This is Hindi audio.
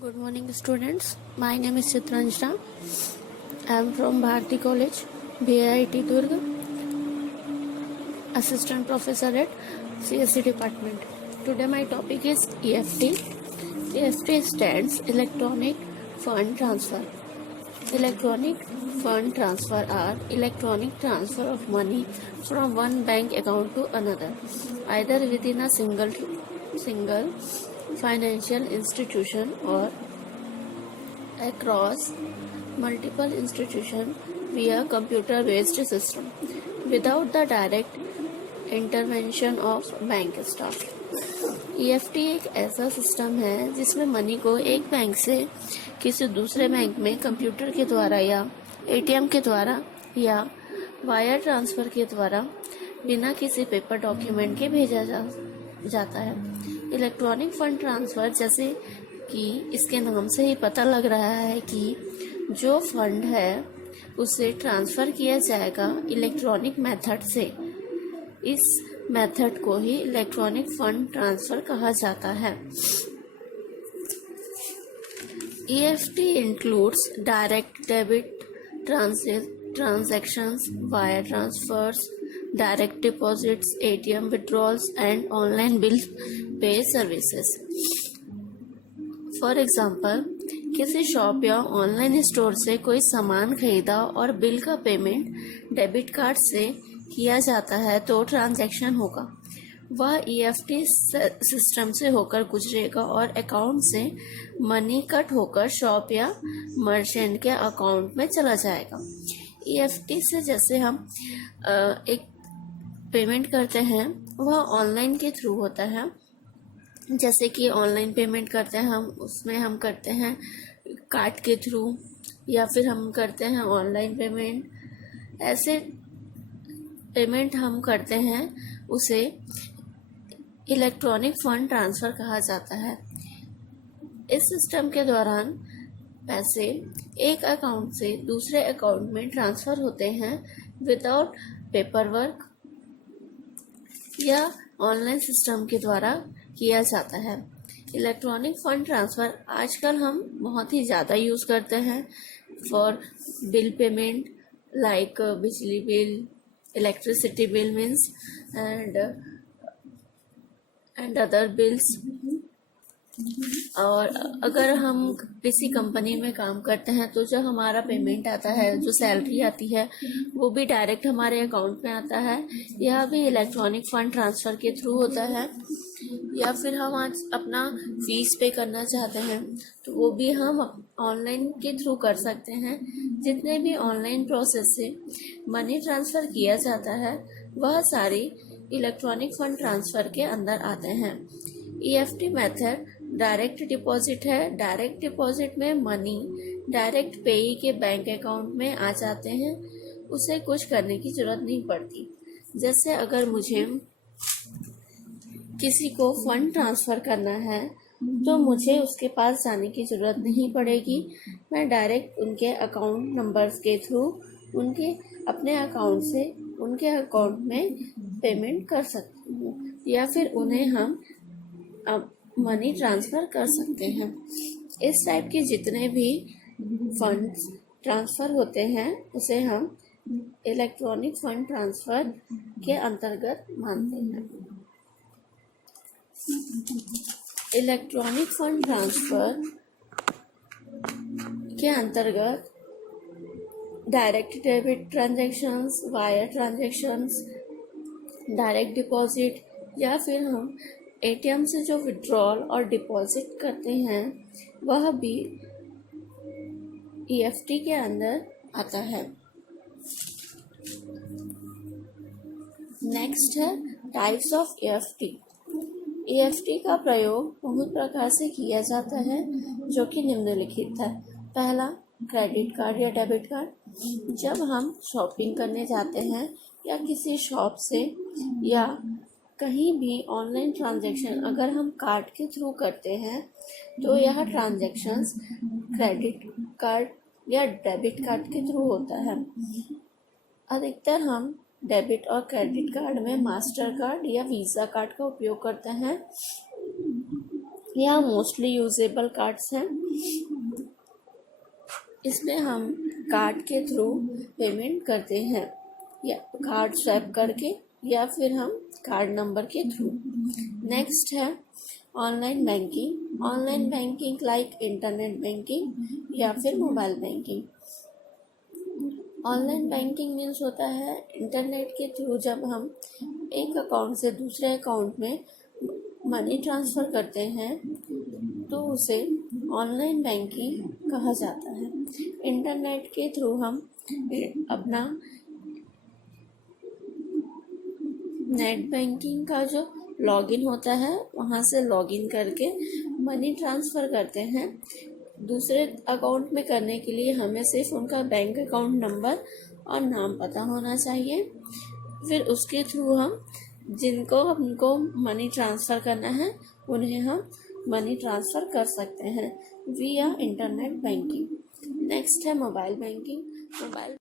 Good morning, students. My name is Chitranjana. I am from Bharati College, BIT Durg, Assistant Professor at CSC Department. Today my topic is EFT. EFT stands Electronic Fund Transfer. Electronic fund transfer are electronic transfer of money from one bank account to another, either within a single financial institution or across multiple institutions via computer-based system without the direct intervention of bank staff. EFटी एक ऐसा सिस्टम है जिसमें मनी को एक बैंक से किसी दूसरे बैंक में कंप्यूटर के द्वारा या एटीएम के द्वारा या वायर ट्रांसफर के द्वारा बिना किसी पेपर डॉक्यूमेंट के भेजा जाता है। इलेक्ट्रॉनिक फंड ट्रांसफर, जैसे कि इसके नाम से ही पता लग रहा है कि जो फंड है उसे ट्रांसफर किया जाएगा इलेक्ट्रॉनिक मेथड से। इस मेथड को ही इलेक्ट्रॉनिक फंड ट्रांसफर कहा जाता है। EFT includes direct debit transactions, wire transfers, direct deposits, ATM withdrawals, and online bill pay services. For example, किसी शॉप या ऑनलाइन स्टोर से कोई सामान खरीदा और बिल का पेमेंट डेबिट कार्ड से किया जाता है तो ट्रांजैक्शन होगा। वह EFT सिस्टम से होकर गुजरेगा और अकाउंट से मनी कट होकर शॉप या मर्चेंट के अकाउंट में चला जाएगा। EFT से जैसे हम एक पेमेंट करते हैं वह ऑनलाइन के थ्रू होता है। जैसे कि ऑनलाइन पेमेंट करते हैं उसमें हम करते हैं कार्ड के थ्रू या फिर हम करते हैं ऑनलाइन पेमेंट। ऐसे पेमेंट हम करते हैं उसे इलेक्ट्रॉनिक फंड ट्रांसफ़र कहा जाता है। इस सिस्टम के दौरान पैसे एक अकाउंट से दूसरे अकाउंट में ट्रांसफ़र होते हैं विदाउट पेपर वर्क या ऑनलाइन सिस्टम के द्वारा किया जाता है। इलेक्ट्रॉनिक फंड ट्रांसफ़र आजकल हम बहुत ही ज़्यादा यूज़ करते हैं फॉर बिल पेमेंट, लाइक बिजली bill, electricity bill means and other bills. और अगर हम किसी कंपनी में काम करते हैं तो जो हमारा पेमेंट आता है, जो सैलरी आती है, वो भी डायरेक्ट हमारे अकाउंट में आता है। यह भी इलेक्ट्रॉनिक फंड ट्रांसफ़र के थ्रू होता है। या फिर हम आज अपना फीस पे करना चाहते हैं तो वो भी हम ऑनलाइन के थ्रू कर सकते हैं। जितने भी ऑनलाइन प्रोसेस से मनी ट्रांसफ़र किया जाता है वह सारी इलेक्ट्रॉनिक फंड ट्रांसफ़र के अंदर आते हैं। EFT मेथड डायरेक्ट डिपॉजिट है। डायरेक्ट डिपॉजिट में मनी डायरेक्ट पेई के बैंक अकाउंट में आ जाते हैं, उसे कुछ करने की ज़रूरत नहीं पड़ती। जैसे अगर मुझे किसी को फंड ट्रांसफ़र करना है तो मुझे उसके पास जाने की ज़रूरत नहीं पड़ेगी। मैं डायरेक्ट उनके अकाउंट नंबर्स के थ्रू उनके अपने अकाउंट से उनके अकाउंट में पेमेंट कर सकती हूँ या फिर उन्हें हम मनी ट्रांसफ़र कर सकते हैं। इस टाइप के जितने भी फंड्स ट्रांसफ़र होते हैं उसे हम इलेक्ट्रॉनिक फंड ट्रांसफ़र के अंतर्गत मानते हैं। इलेक्ट्रॉनिक फंड ट्रांसफ़र के अंतर्गत direct debit transactions, wire transactions, direct deposit या फिर हम ATM से जो विड्रॉल और डिपॉजिट करते हैं वह भी EFT के अंदर आता है। नेक्स्ट है टाइप्स ऑफ EFT। EFT का प्रयोग बहुत प्रकार से किया जाता है जो कि निम्नलिखित है। पहला, क्रेडिट कार्ड या डेबिट कार्ड। जब हम शॉपिंग करने जाते हैं या किसी शॉप से या कहीं भी ऑनलाइन ट्रांजैक्शन अगर हम कार्ड के थ्रू करते हैं तो यह ट्रांजैक्शंस क्रेडिट कार्ड या डेबिट कार्ड के थ्रू होता है। अधिकतर हम डेबिट और क्रेडिट कार्ड में मास्टर कार्ड या वीज़ा कार्ड का उपयोग करते हैं। यह मोस्टली यूजेबल कार्ड्स हैं। इसमें हम कार्ड के थ्रू पेमेंट करते हैं, या कार्ड स्वैप करके या फिर हम कार्ड नंबर के थ्रू। नेक्स्ट है online banking. Online banking like internet banking या फिर mobile banking. Online banking means होता है इंटरनेट के थ्रू जब हम एक अकाउंट से दूसरे अकाउंट में मनी ट्रांसफ़र करते हैं तो उसे ऑनलाइन बैंकिंग कहा जाता है। इंटरनेट के थ्रू हम अपना नेट बैंकिंग का जो लॉगिन होता है वहाँ से लॉगिन करके मनी ट्रांसफ़र करते हैं। दूसरे अकाउंट में करने के लिए हमें सिर्फ उनका बैंक अकाउंट नंबर और नाम पता होना चाहिए। फिर उसके थ्रू हम जिनको हमको मनी ट्रांसफ़र करना है उन्हें हम मनी ट्रांसफ़र कर सकते हैं विया इंटरनेट बैंकिंग। नेक्स्ट है मोबाइल बैंकिंग। मोबाइल